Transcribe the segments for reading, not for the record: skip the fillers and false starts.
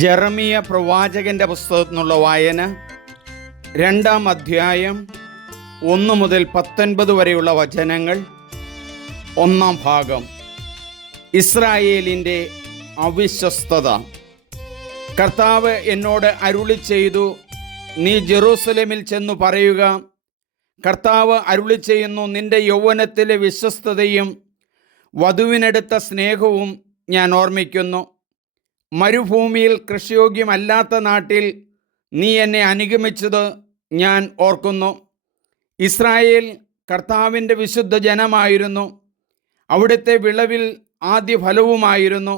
ജെറമിയ പ്രവാചകന്റെ പുസ്തകത്തിൽ നിന്നുള്ള വായന 2-ാം അധ്യായം 1 മുതൽ 19 വരെയുള്ള വചനങ്ങൾ. 1-ാം ഭാഗം. ഇസ്രായേലിൻ്റെ അവിശ്വസ്തത. കർത്താവ് എന്നോട് അരുളി ചെയ്തു, നീ ജെറൂസലേമിൽ ചെന്നു പറയുക, കർത്താവ് അരുളി ചെയ്യുന്നു, നിന്റെ യൗവനത്തിലെ വിശ്വസ്തതയും വധുവിനെടുത്ത സ്നേഹവും ഞാൻ ഓർമ്മിക്കുന്നു. മരുഭൂമിയിൽ കൃഷിയോഗ്യമല്ലാത്ത നാട്ടിൽ നീ എന്നെ അനുഗമിച്ചത് ഞാൻ ഓർക്കുന്നു. ഇസ്രായേൽ കർത്താവിൻ്റെ വിശുദ്ധ ജനമായിരുന്നു. അവിടുത്തെ വിളവിൽ ആദ്യ ഫലവുമായിരുന്നു.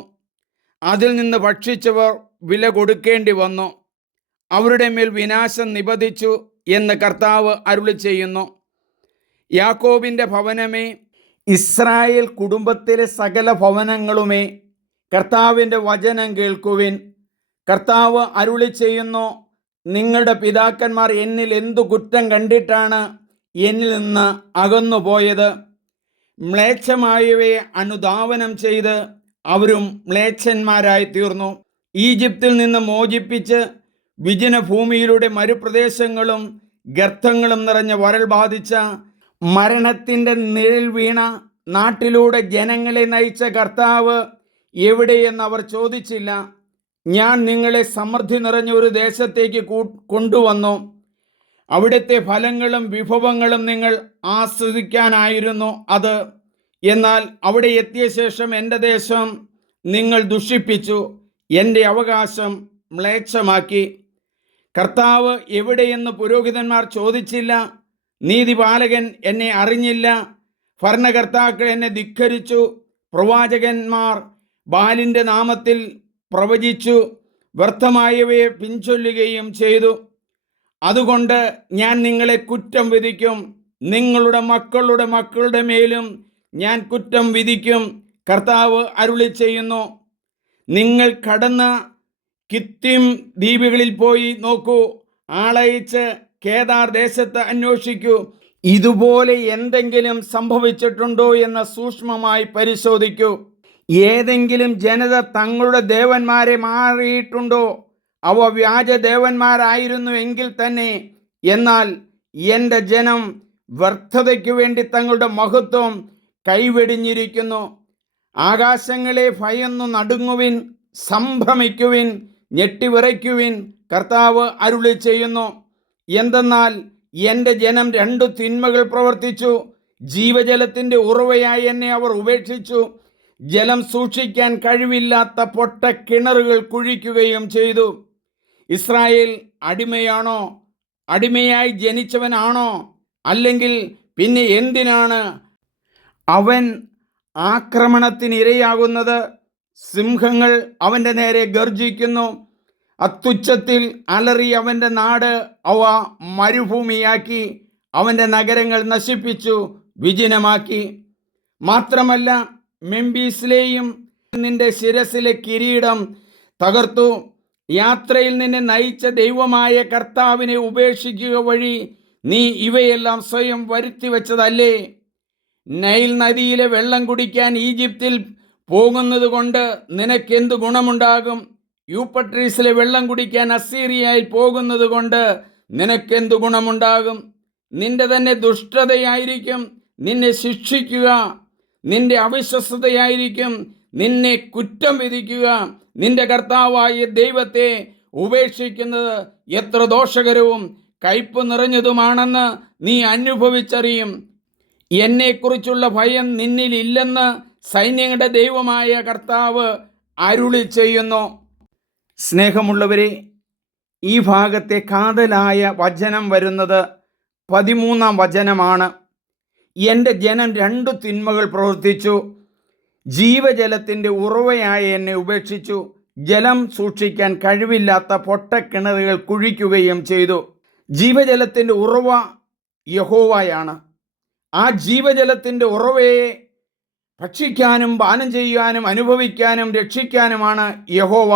അതിൽ നിന്ന് ഭക്ഷിച്ചവർ വില കൊടുക്കേണ്ടി വന്നു. അവരുടെ മേൽ വിനാശം നിപതിച്ചു എന്ന് കർത്താവ് അരുളി ചെയ്യുന്നു. യാക്കോബിൻ്റെ ഭവനമേ, ഇസ്രായേൽ കുടുംബത്തിലെ സകല ഭവനങ്ങളുമേ, കർത്താവിൻ്റെ വചനം കേൾക്കുവിൻ. കർത്താവ് അരുളി ചെയ്യുന്നു, നിങ്ങളുടെ പിതാക്കന്മാർ എന്നിൽ എന്തു കുറ്റം കണ്ടിട്ടാണ് എന്നിൽ നിന്ന് അകന്നുപോയത്? മ്ലേച്ഛമായവയെ അനുധാവനം ചെയ്ത് അവരും മ്ലേച്ഛന്മാരായി തീർന്നു. ഈജിപ്തിൽ നിന്ന് മോചിപ്പിച്ച് വിജനഭൂമിയിലൂടെ മരുപ്രദേശങ്ങളും ഗർത്തങ്ങളും നിറഞ്ഞ വരൾ ബാധിച്ച മരണത്തിൻ്റെ നിഴൽ വീണ നാട്ടിലൂടെ ജനങ്ങളെ നയിച്ച കർത്താവ് എവിടെയെന്ന് അവർ ചോദിച്ചില്ല. ഞാൻ നിങ്ങളെ സമൃദ്ധി നിറഞ്ഞ ഒരു ദേശത്തേക്ക് കൊണ്ടുവന്നു. അവിടുത്തെ ഫലങ്ങളും വിഭവങ്ങളും നിങ്ങൾ ആസ്വദിക്കാനായിരുന്നു അത്. എന്നാൽ അവിടെ എത്തിയ ശേഷം എൻ്റെ ദേശം നിങ്ങൾ ദുഷിപ്പിച്ചു, എൻ്റെ അവകാശം മ്ലേച്ഛമാക്കി. കർത്താവ് എവിടെയെന്ന് പുരോഹിതന്മാർ ചോദിച്ചില്ല. നീതിപാലകൻ എന്നെ അറിഞ്ഞില്ല. ഭരണകർത്താക്കൾ എന്നെ ധിക്കരിച്ചു. പ്രവാചകന്മാർ ബാലിൻ്റെ നാമത്തിൽ പ്രവചിച്ചു, വ്യർത്ഥമായവയെ പിൻചൊല്ലുകയും ചെയ്തു. അതുകൊണ്ട് ഞാൻ നിങ്ങളെ കുറ്റം വിധിക്കും. നിങ്ങളുടെ മക്കളുടെ മക്കളുടെ മേലും ഞാൻ കുറ്റം വിധിക്കും. കർത്താവ് അരുളി ചെയ്യുന്നു. നിങ്ങൾ കടന്ന് കിത്തീം ദ്വീപുകളിൽ പോയി നോക്കൂ. ആളയച്ച് കേദാർ ദേശത്ത് അന്വേഷിക്കൂ. ഇതുപോലെ എന്തെങ്കിലും സംഭവിച്ചിട്ടുണ്ടോ എന്ന് സൂക്ഷ്മമായി പരിശോധിക്കൂ. ഏതെങ്കിലും ജനത തങ്ങളുടെ ദേവന്മാരെ മാറിയിട്ടുണ്ടോ? അവ വ്യാജ ദേവന്മാരായിരുന്നു എങ്കിൽ തന്നെ. എന്നാൽ എൻ്റെ ജനം വ്യർത്ഥതയ്ക്കു വേണ്ടി തങ്ങളുടെ മഹത്വം കൈവെടിഞ്ഞിരിക്കുന്നു. ആകാശങ്ങളെ ഭയന്നു നടുങ്ങുവിൻ, സംഭ്രമിക്കുവിൻ, ഞെട്ടിവിറയ്ക്കുവിൻ. കർത്താവ് അരുളി ചെയ്യുന്നു. എന്തെന്നാൽ എൻ്റെ ജനം 2 തിന്മകൾ പ്രവർത്തിച്ചു. ജീവജലത്തിൻ്റെ ഉറവയായി എന്നെ അവർ ഉപേക്ഷിച്ചു. ജലം സൂക്ഷിക്കാൻ കഴിവില്ലാത്ത പൊട്ടക്കിണറുകൾ കുഴിക്കുകയും ചെയ്തു. ഇസ്രായേൽ അടിമയാണോ? അടിമയായി ജനിച്ചവനാണോ? അല്ലെങ്കിൽ പിന്നെ എന്തിനാണ് അവൻ ആക്രമണത്തിനിരയാകുന്നത്? സിംഹങ്ങൾ അവൻ്റെ നേരെ ഗർജിക്കുന്നു. അത്യുച്ചത്തിൽ അലറി അവൻ്റെ നാട് അവ മരുഭൂമിയാക്കി. അവൻ്റെ നഗരങ്ങൾ നശിപ്പിച്ചു വിജനമാക്കി. മാത്രമല്ല, മെമ്പീസിലെയും നിന്റെ ശിരസിലെ കിരീടം തകർത്തു. യാത്രയിൽ നിന്നെ നയിച്ച ദൈവമായ കർത്താവിനെ ഉപേക്ഷിക്കുക വഴി നീ ഇവയെല്ലാം സ്വയം വരുത്തി വെച്ചതല്ലേ? നൈൽ നദിയിലെ വെള്ളം കുടിക്കാൻ ഈജിപ്തിൽ പോകുന്നത് കൊണ്ട് നിനക്കെന്ത് ഗുണമുണ്ടാകും? യൂപ്പട്രീസിലെ വെള്ളം കുടിക്കാൻ അസീറിയയിൽ പോകുന്നത് കൊണ്ട് നിനക്കെന്ത് ഗുണമുണ്ടാകും? നിന്റെ തന്നെ ദുഷ്ടതയായിരിക്കും നിന്നെ ശിക്ഷിക്കുക. നിന്റെ അവിശ്വസ്തതയായിരിക്കും നിന്നെ കുറ്റം വിധിക്കുക. നിന്റെ കർത്താവായ ദൈവത്തെ ഉപേക്ഷിക്കുന്നത് എത്ര ദോഷകരവും കയ്പ് നിറഞ്ഞതുമാണെന്ന് നീ അനുഭവിച്ചറിയും. എന്നെക്കുറിച്ചുള്ള ഭയം നിന്നിലില്ലെന്ന് സൈന്യങ്ങളുടെ ദൈവമായ കർത്താവ് അരുളി ചെയ്യുന്നു. സ്നേഹമുള്ളവരെ, ഈ ഭാഗത്തെ കാതലായ വചനം വരുന്നത് 13-ാം വചനമാണ്. എൻ്റെ ജനം 2 തിന്മകൾ പ്രവർത്തിച്ചു. ജീവജലത്തിൻ്റെ ഉറവയായ എന്നെ ഉപേക്ഷിച്ചു. ജലം സൂക്ഷിക്കാൻ കഴിവില്ലാത്ത പൊട്ടക്കിണറുകൾ കുഴിക്കുകയും ചെയ്തു. ജീവജലത്തിൻ്റെ ഉറവ യഹോവയാണ്. ആ ജീവജലത്തിൻ്റെ ഉറവയെ ഭക്ഷിക്കാനും പാനം ചെയ്യാനും അനുഭവിക്കാനും രക്ഷിക്കാനുമാണ് യഹോവ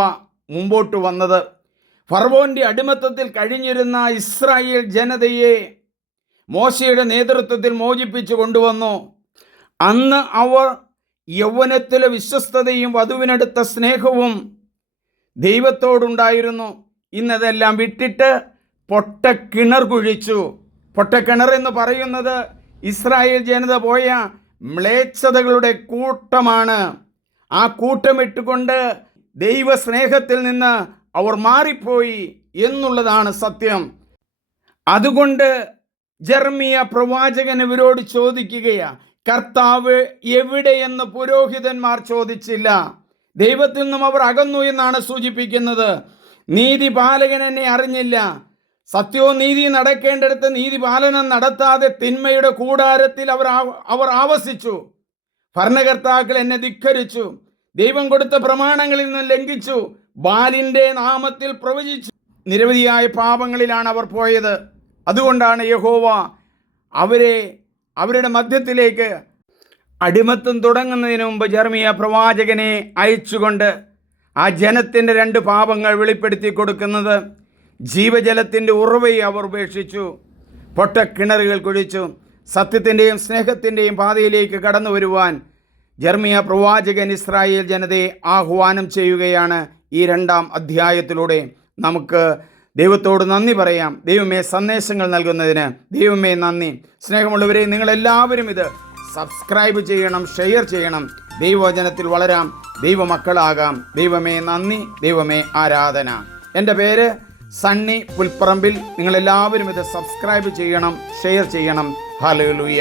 മുമ്പോട്ട് വന്നത്. ഫറവോൻ്റെ അടിമത്തത്തിൽ കഴിഞ്ഞിരുന്ന ഇസ്രായേൽ ജനതയെ മോശയുടെ നേതൃത്വത്തിൽ മോചിപ്പിച്ചു കൊണ്ടുവന്നു. അന്ന് അവർ യൗവനത്തിലെ വിശ്വസ്തതയും വധുവിനടുത്ത സ്നേഹവും ദൈവത്തോടുണ്ടായിരുന്നു. ഇന്നതെല്ലാം വിട്ടിട്ട് പൊട്ടക്കിണർ കുഴിച്ചു. പൊട്ടക്കിണർ എന്ന് പറയുന്നത് ഇസ്രായേൽ ജനത പോയ മ്ലേച്ഛതകളുടെ കൂട്ടമാണ്. ആ കൂട്ടമിട്ടുകൊണ്ട് ദൈവസ്നേഹത്തിൽ നിന്ന് അവർ മാറിപ്പോയി എന്നുള്ളതാണ് സത്യം. അതുകൊണ്ട് ജെറമ്യ പ്രവാചകൻ ഇവരോട് ചോദിക്കുകയാ, കർത്താവ് എവിടെയെന്ന് പുരോഹിതന്മാർ ചോദിച്ചില്ല. ദൈവത്തിൽ നിന്നും അവർ അകന്നു എന്നാണ് സൂചിപ്പിക്കുന്നത്. നീതിപാലകൻ എന്നെ അറിഞ്ഞില്ല. സത്യവും നീതി നടക്കേണ്ടിടത്ത് നീതിപാലനം നടത്താതെ തിന്മയുടെ കൂടാരത്തിൽ അവർ ആവസിച്ചു. ഭരണകർത്താക്കൾ എന്നെ ധിക്കരിച്ചു. ദൈവം കൊടുത്ത പ്രമാണങ്ങളിൽ നിന്ന് ലംഘിച്ചു. ബാലിൻ്റെ നാമത്തിൽ പ്രവചിച്ചു. നിരവധിയായ പാപങ്ങളിലാണ് അവർ പോയത്. അതുകൊണ്ടാണ് യഹോവ അവരുടെ മധ്യത്തിലേക്ക് അടിമത്തം തുടങ്ങുന്നതിന് മുമ്പ് ജെറമ്യ പ്രവാചകനെ അയച്ചുകൊണ്ട് ആ ജനത്തിൻ്റെ 2 പാപങ്ങൾ വെളിപ്പെടുത്തി കൊടുക്കുന്നത്. ജീവജലത്തിൻ്റെ ഉറവയെ അവർ ഉപേക്ഷിച്ചു, പൊട്ടക്കിണറുകൾ കുഴിച്ചു. സത്യത്തിൻ്റെയും സ്നേഹത്തിൻ്റെയും പാതയിലേക്ക് കടന്നു വരുവാൻ ജെറമ്യ പ്രവാചകൻ ഇസ്രായേൽ ജനതയെ ആഹ്വാനം ചെയ്യുകയാണ്. ഈ 2-ാം അധ്യായത്തിലൂടെ നമുക്ക് ദൈവത്തോട് നന്ദി പറയാം. ദൈവമേ, സന്ദേശങ്ങൾ നൽകുന്നതിന് ദൈവമേ നന്ദി. സ്നേഹമുള്ളവരെ, നിങ്ങളെല്ലാവരും ഇത് സബ്സ്ക്രൈബ് ചെയ്യണം, ഷെയർ ചെയ്യണം. ദൈവവചനത്തിൽ വളരാം, ദൈവമക്കളാകാം. ദൈവമേ നന്ദി, ദൈവമേ ആരാധന. എൻ്റെ പേര് സണ്ണി പുൽപ്പറമ്പിൽ. നിങ്ങളെല്ലാവരും ഇത് സബ്സ്ക്രൈബ് ചെയ്യണം, ഷെയർ ചെയ്യണം. ഹല്ലേലൂയ.